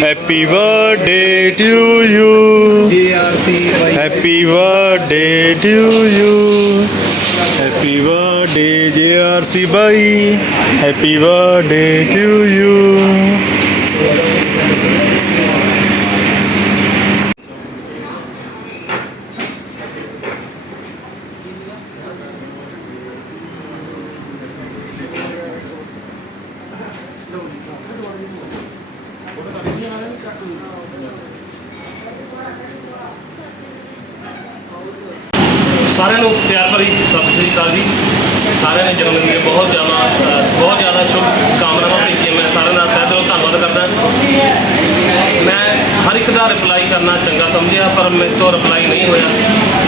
Happy birthday to you. Happy birthday to you. Happy birthday JRC bhai. Happy birthday to you. Thank you. ਸਾਰਿਆਂ ਨੂੰ ਪਿਆਰ ਭਰੀ ਸਤਿ ਸ੍ਰੀ ਅਕਾਲ ਜੀ। ਸਾਰਿਆਂ ਨੇ ਜਨਮ ਦਿਨ ਦੀਆਂ ਬਹੁਤ ਜ਼ਿਆਦਾ ਬਹੁਤ ਜ਼ਿਆਦਾ ਸ਼ੁਭ ਕਾਮਨਾਵਾਂ ਭੇਜੀਆਂ ਮੈਂ ਸਾਰਿਆਂ ਦਾ। ਤਹਿ ਦਿਲੋਂ ਧੰਨਵਾਦ ਕਰਦਾ। ਮੈਂ ਹਰ ਇੱਕ ਦਾ ਰਿਪਲਾਈ ਕਰਨਾ ਚੰਗਾ ਸਮਝਿਆ, ਪਰ ਮੇਰੇ ਤੋਂ ਰਿਪਲਾਈ ਨਹੀਂ ਹੋਇਆ।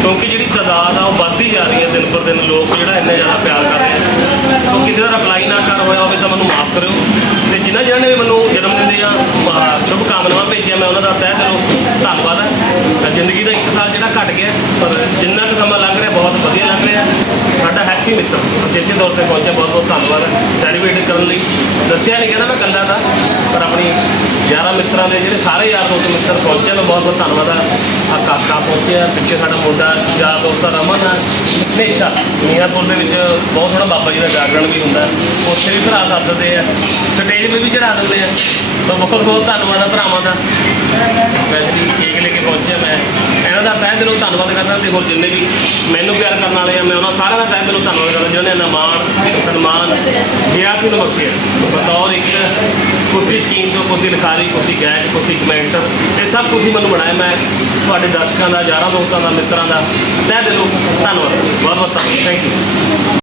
ਕਿਉਂਕਿ ਜਿਹੜੀ ਤਾਦਾਦ ਆ, ਉਹ ਵੱਧਦੀ ਜਾ ਰਹੀ ਹੈ ਦਿਨ ਪਰ ਦਿਨ। ਲੋਕ ਜਿਹੜਾ ਇੰਨਾ ਜ਼ਿਆਦਾ ਪਿਆਰ ਕਰ ਰਹੇ ਆ। ਸੋ ਕਿਸੇ ਦਾ ਰਿਪਲਾਈ ਨਾ ਕਰ ਹੋਇਆ ਹੋਵੇ ਤਾਂ ਮੈਨੂੰ ਮਾਫ ਕਰਿਓ ਤੇ ਜਿਨ੍ਹਾਂ ਜਿਨ੍ਹਾਂ ਨੇ ਵੀ ਮੈਨੂੰ ਜਨਮ ਦਿਨ ਦੀਆਂ ਅ, ਸ਼ੁਭ ਮੈਂ ਉਹਨਾਂ ਦਾ ਤਹਿ ਦਿਲੋਂ ਧੰਨਵਾਦ ਹੈ। ਜ਼ਿੰਦਗੀ ਦਾ ਇੱਕ ਸਾਲ ਜਿਹੜਾ ਘਟ ਗਿਆ ਪਰ ਜਿੰਨਾ ਕੁ ਸਮਾਂ ਲੰਘ ਰਿਹਾ ਬਹੁਤ ਵਧੀਆ ਲੰਘ ਰਿਹਾ। ਸਾਡਾ ਹੈਪੀ ਮਿੱਤਰ ਜਿੱਥੇ ਤੌਰ ਤੇ ਪਹੁੰਚਿਆ ਬਹੁਤ ਬਹੁਤ ਧੰਨਵਾਦ ਹੈ। ਸੈਲੀਬ੍ਰੇਟ ਕਰਨ ਲਈ। ਦੱਸਿਆ ਨਹੀਂ ਕਹਿੰਦਾ ਮੈਂ ਇਕੱਲਾ ਦਾ ਪਰ ਆਪਣੀ ਯਾਰਾਂ ਮਿੱਤਰਾਂ ਦੇ ਜਿਹੜੇ ਸਾਰੇ ਯਾਰ ਦੋਸਤ ਮਿੱਤਰ ਪਹੁੰਚੇ ਮੈਂ ਬਹੁਤ ਬਹੁਤ ਧੰਨਵਾਦ ਹੈ ਆ ਕਾਕਾ ਪਹੁੰਚਿਆ ਪਿੱਛੇ ਸਾਡਾ ਮੁੰਡਾ, ਯਾਰ ਦੋਸਤ ਦਾ ਰਮਨ ਹੈ ਨੇਚਾ ਮੀਆਂਪੁਰ ਦੇ ਵਿੱਚ ਬਹੁਤ ਸੋਹਣਾ ਬਾਬਾ ਜੀ ਦਾ ਜਾਗਰਣ ਵੀ ਹੁੰਦਾ ਉੱਥੇ ਵੀ ਭਰਾ ਸੱਦਦੇ ਆ, ਸਟੇਜ 'ਤੇ ਵੀ ਚੜਾ ਦਿੰਦੇ ਆ। ਤਾਂ ਬਹੁਤ ਬਹੁਤ ਧੰਨਵਾਦ ਆ ਭਰਾਵਾਂ ਦਾ। ਸਪੈਸ਼ਲੀ ਕੇਕ ਲੈ ਕੇ ਪਹੁੰਚਿਆ ਮੈਂ। ਇਹਨਾਂ ਦਾ ਤਹਿ ਦਿਲੋਂ ਧੰਨਵਾਦ ਕਰਦਾ ਤੇ ਹੋਰ ਜਿੰਨੇ ਵੀ ਮੈਨੂੰ ਪਿਆਰ ਕਰਨ ਵਾਲੇ ਆ, ਮੈਂ ਉਹਨਾਂ ਸਾਰਿਆਂ ਦਾ ਤਹਿ ਦਿਲੋਂ ਧੰਨਵਾਦ ਕਰਦਾ ਜਿਨ੍ਹਾਂ ਨੇ ਇੰਨਾ ਮਾਣ ਸਨਮਾਨ ਜਿਆਸੀ ਨੂੰ ਬਖਸ਼ਿਆ। ਬਤੌਰ ਇੱਕ ਕੁਸ਼ਤੀ ਸ਼ਕੀਨ ਤੋਂ ਕੁਸ਼ਤੀ ਲਿਖਾਰੀ ਕੁਸ਼ਤੀ ਗਾਇਕ ਕੁਸ਼ਤੀ ਕਮੈਂਟ। ਇਹ ਸਭ ਤੁਸੀਂ ਮੈਨੂੰ ਬਣਾਇਆ, ਮੈਂ ਤੁਹਾਡੇ ਦਰਸ਼ਕਾਂ ਦਾ, ਯਾਰਾਂ ਦੋਸਤਾਂ ਦਾ, ਮਿੱਤਰਾਂ ਦਾ। ਤਹਿ ਦਿਲੋਂ ਧੰਨਵਾਦ। ਬਹੁਤ ਬਹੁਤ ਧੰਨਵਾਦ। Thank you